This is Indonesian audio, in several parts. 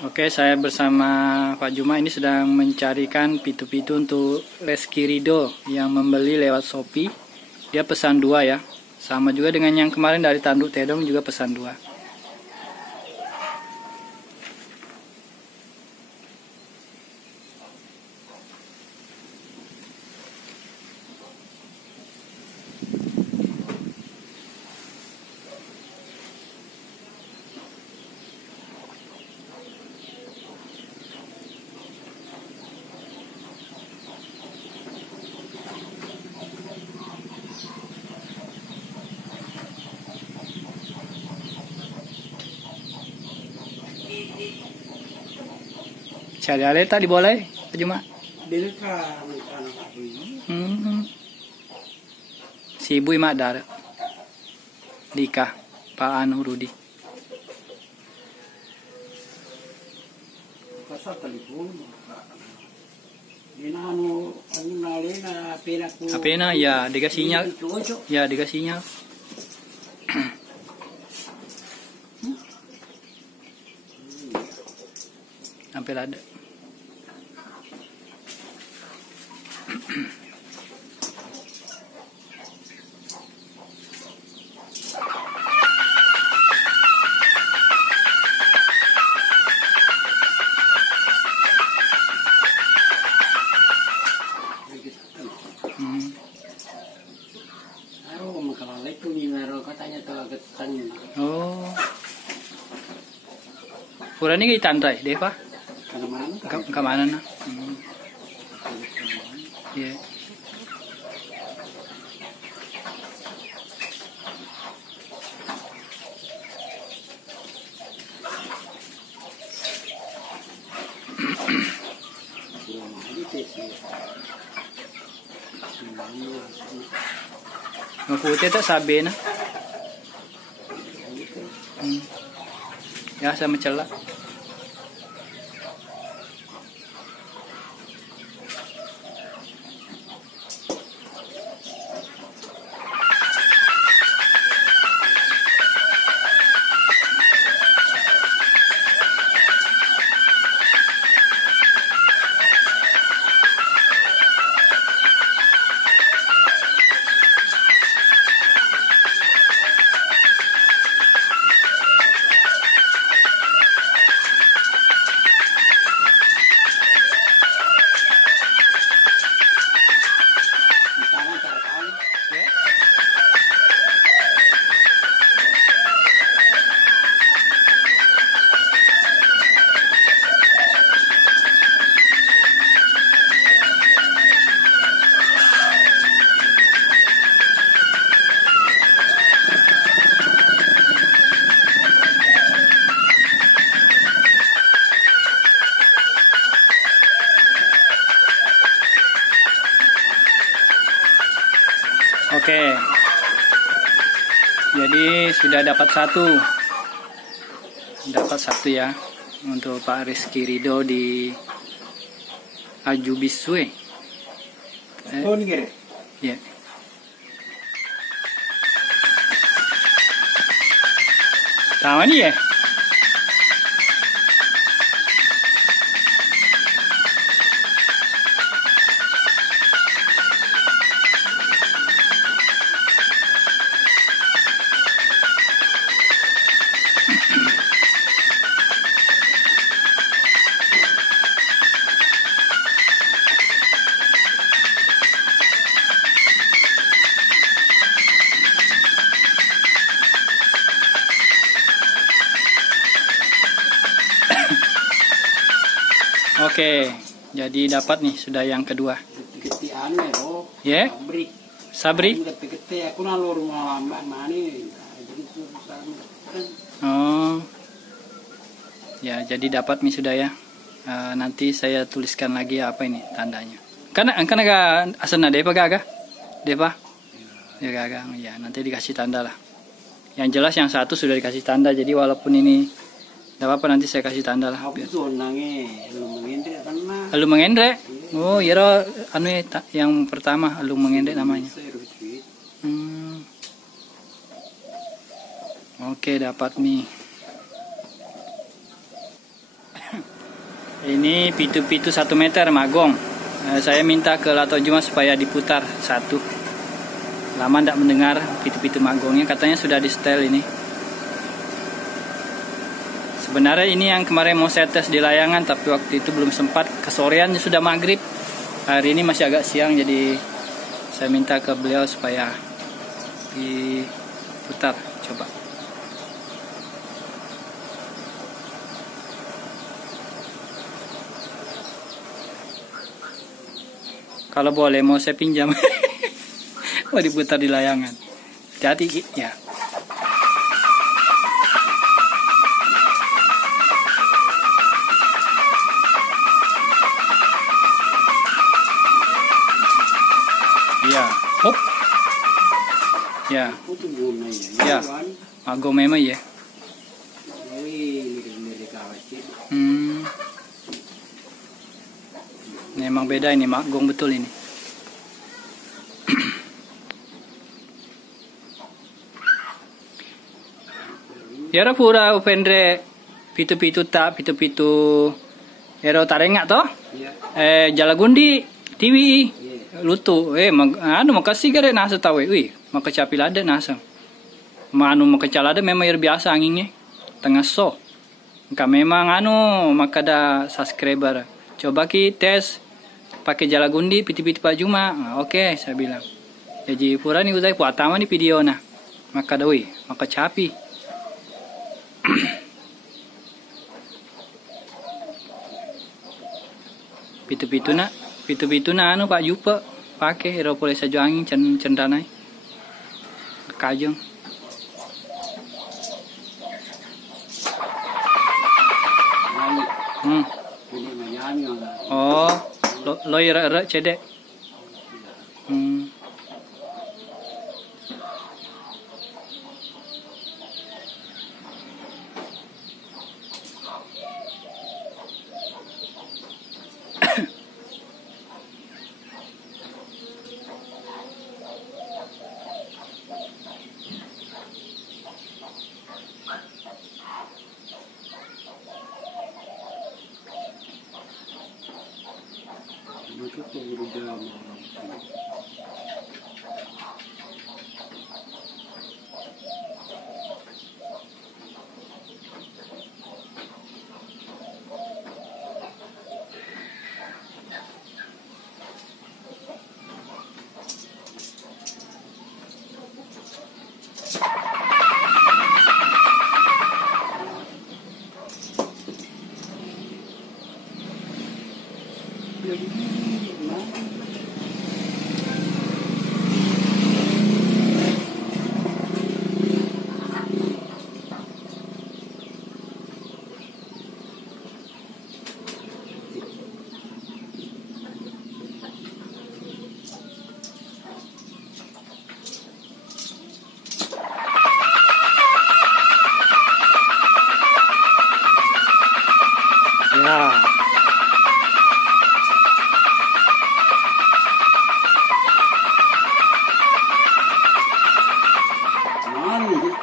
Oke, saya bersama Pak Juma ini sedang mencarikan pitu-pitu untuk Reski Rido yang membeli lewat Shopee. Dia pesan 2 ya. Sama juga dengan yang kemarin dari Tanduk Tedong juga pesan 2. Cari ale tak diboleh, Pak Juma? Si ibu mak dar. Dika, Pak Anu Rudi. Apena ya dikasihnya. Ya dikasihnya. Hampir ada. Oh. Kurang ini tandai deh Pak. Ke mana nah? Iya. Ngeputih tak sabi na. Ya sama celak. Oke, jadi sudah dapat satu ya untuk Pak Reski Rido di Ajubisue. Oh ini ya. Tahu nih ya? Oke, jadi dapat nih sudah yang kedua. Ya, Sabri. Oh, ya jadi dapat nih sudah ya. Nanti saya tuliskan lagi apa ini tandanya. Karena agak asal nade apa gak? Depa? Ya gak. Ya nanti dikasih tanda lah. Yang jelas yang satu sudah dikasih tanda. Jadi walaupun ini tidak apa-apa nanti saya kasih tanda lah. Alu mengendre. Oh, iya anu yang pertama alu mengendre namanya. Oke, dapat nih. Ini pitu-pitu 1 meter magong. Saya minta ke Lato Juma supaya diputar satu. Lama tidak mendengar pitu-pitu magongnya, katanya sudah di setel ini. Sebenarnya ini yang kemarin mau saya tes di layangan, tapi waktu itu belum sempat. Kesorean sudah maghrib. Hari ini masih agak siang, jadi saya minta ke beliau supaya diputar. Coba. Kalau boleh mau saya pinjam. Mau diputar di layangan. Hati-hati ya. Ya, hop. Ya. Ya. Magong memang ya. Memang beda ini, magong betul ini. Yara pura upendre pitu-pitu yara tarengak toh? Jalagundi TV lutu anu makasih gare nasa tawe makacapilada nasa anu makacalada memang biasa anginnya tengah memang anu makada subscriber coba ki tes pakai Jalagundi pitu-pitu Pak Juma. Oke, saya bilang jadi pura nih udah puatama nih video nah makada makacapi. Pitu-pitu na anu Pak Jupa pakai ero boleh saja angin cendanai kajeng. Oh, lo ira cedek.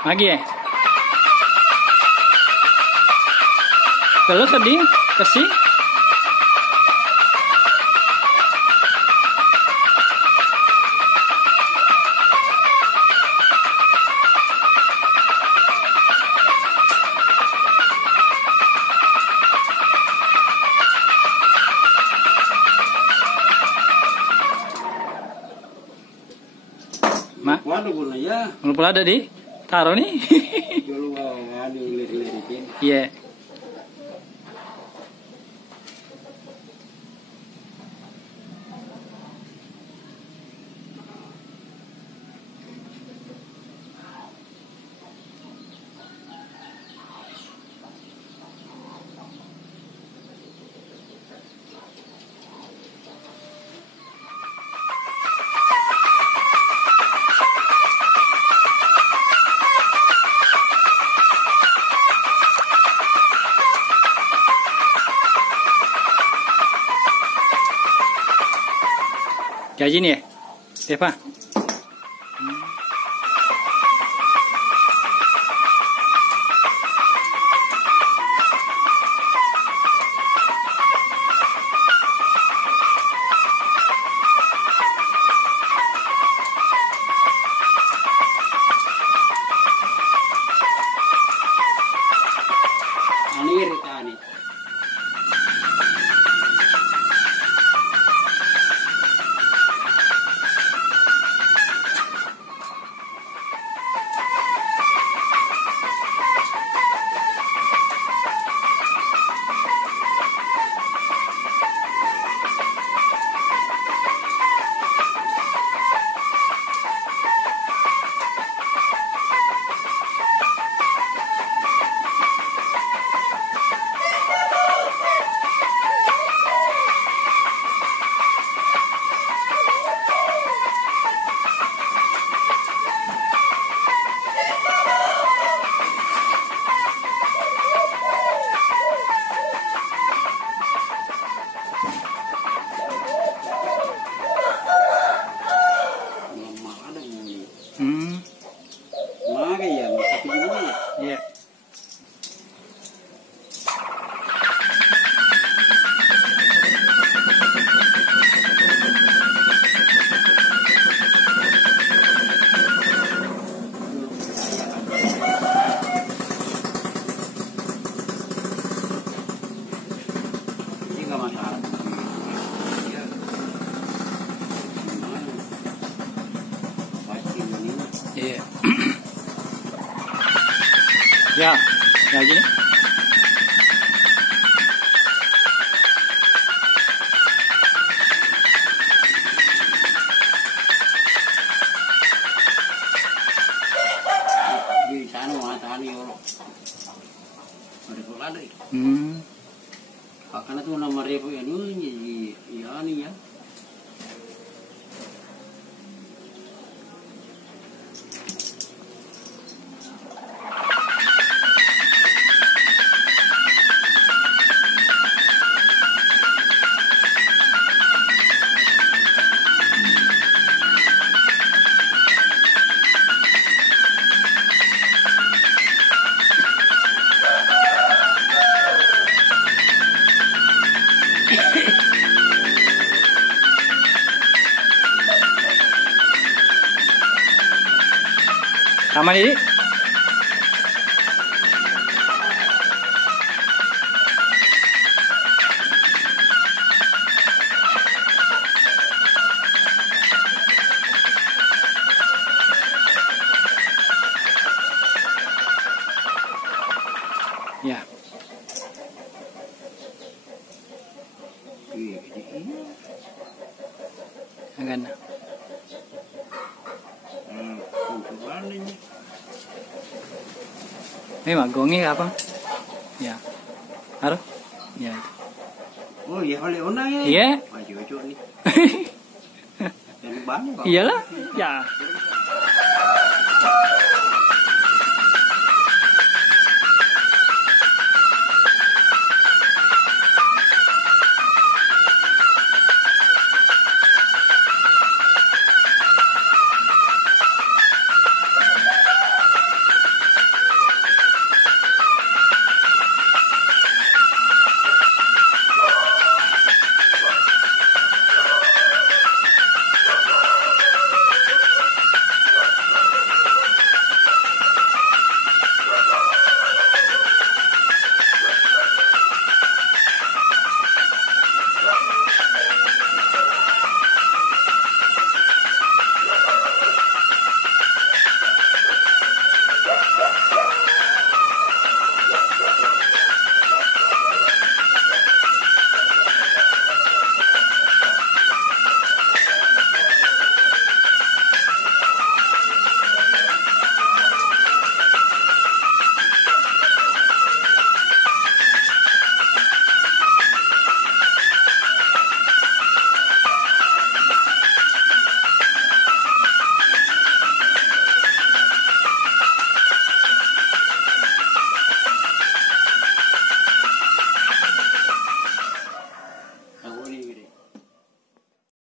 Lagi ya? Kalau sedih, kasih. Mak, belum ada di taruh nih. Iya. Kayak gini ya, Eva. nggak masalah. Ya. Pasti ini. Iya. Ya, ya gini. Di sana matahari orang. Ada kolada. Karena tuh nama repo ya dulu ya nih ya. Sama ini. Ya. Agan. Ini magongi apa? Ya. Halo? Ya. Oh iya, oleh ona ya. Iya. Maju-maju nih. Dan banyak kok. Iyalah. Ya.